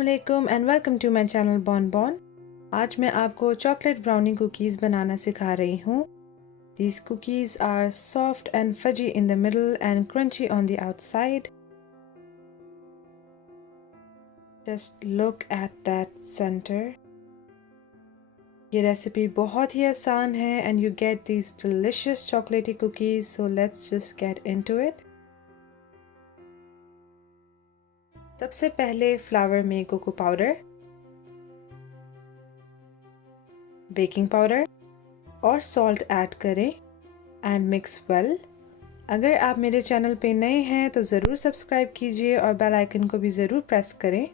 अस्सलामुअलैकुम and welcome to my channel बॉन। आज मैं आपको चॉकलेट ब्राउनी कुकीज़ बनाना सिखा रही हूँ। These cookies are soft and fudgy in the middle and crunchy on the outside. Just look at that center. ये रेसिपी बहुत ही आसान है and you get these delicious chocolatey cookies. So let's just get into it. सबसे पहले flower में cocoa powder, baking powder और salt add करें and mix well. अगर आप मेरे चैनल पे नए हैं तो ज़रूर सब्सक्राइब कीजिए और बेल आइकन को भी ज़रूर प्रेस करें।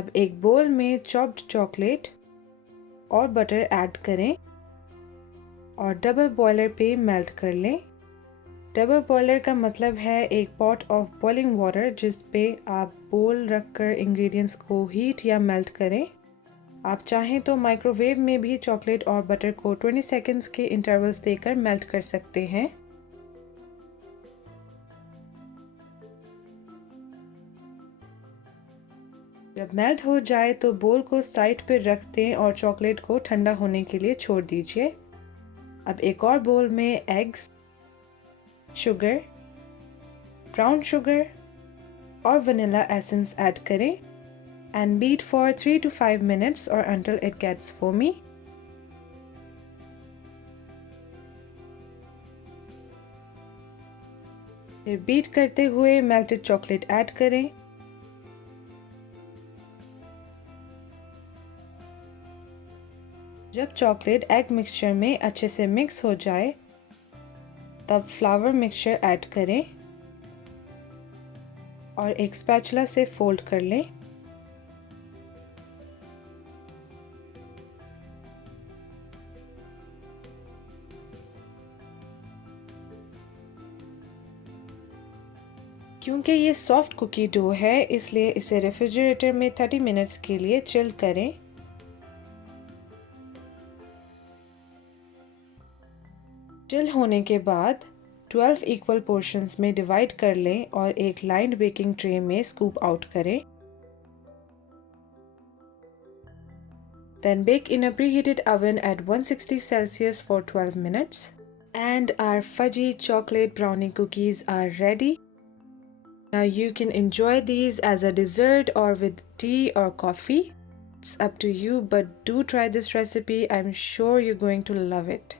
अब एक बोल में चॉप्ड चॉकलेट और बटर ऐड करें और डबल बॉयलर पे मेल्ट कर लें। डबल बॉयलर का मतलब है एक पॉट ऑफ बॉइलिंग वाटर जिस पे आप बोल रखकर इंग्रेडिएंट्स को हीट या मेल्ट करें। आप चाहें तो माइक्रोवेव में भी चॉकलेट और बटर को 20 सेकंड्स के इंटरवल्स देकर मेल्ट कर सकते हैं। जब मेल्ट हो जाए तो बोल को साइड पर रख दें और चॉकलेट को ठंडा होने के लिए छोड़ दीजिए। अब एक और बोल में एग्स, शुगर, ब्राउन शुगर और वनीला एसेंस ऐड करें and beat for 3 to 5 minutes or until it gets foamy. फिर बीट करते हुए मेल्टेड चॉकलेट ऐड करें। जब चॉकलेट एग मिक्सचर में अच्छे से मिक्स हो जाए तब फ्लावर मिक्सचर ऐड करें और एक स्पैचुला से फोल्ड कर लें। क्योंकि ये सॉफ्ट कुकी डो है इसलिए इसे रेफ्रिजरेटर में 30 मिनट्स के लिए चिल करें। चिल होने के बाद 12 इक्वल पोर्शंस में डिवाइड कर लें और एक लाइन्ड बेकिंग ट्रे में स्कूप आउट करें। Then bake in a preheated oven at 160 Celsius for 12 minutes. And our fudgy chocolate brownie cookies are ready. Now you can enjoy these as a dessert or with tea or coffee. It's up to you, but do try this recipe. I'm sure you're going to love it.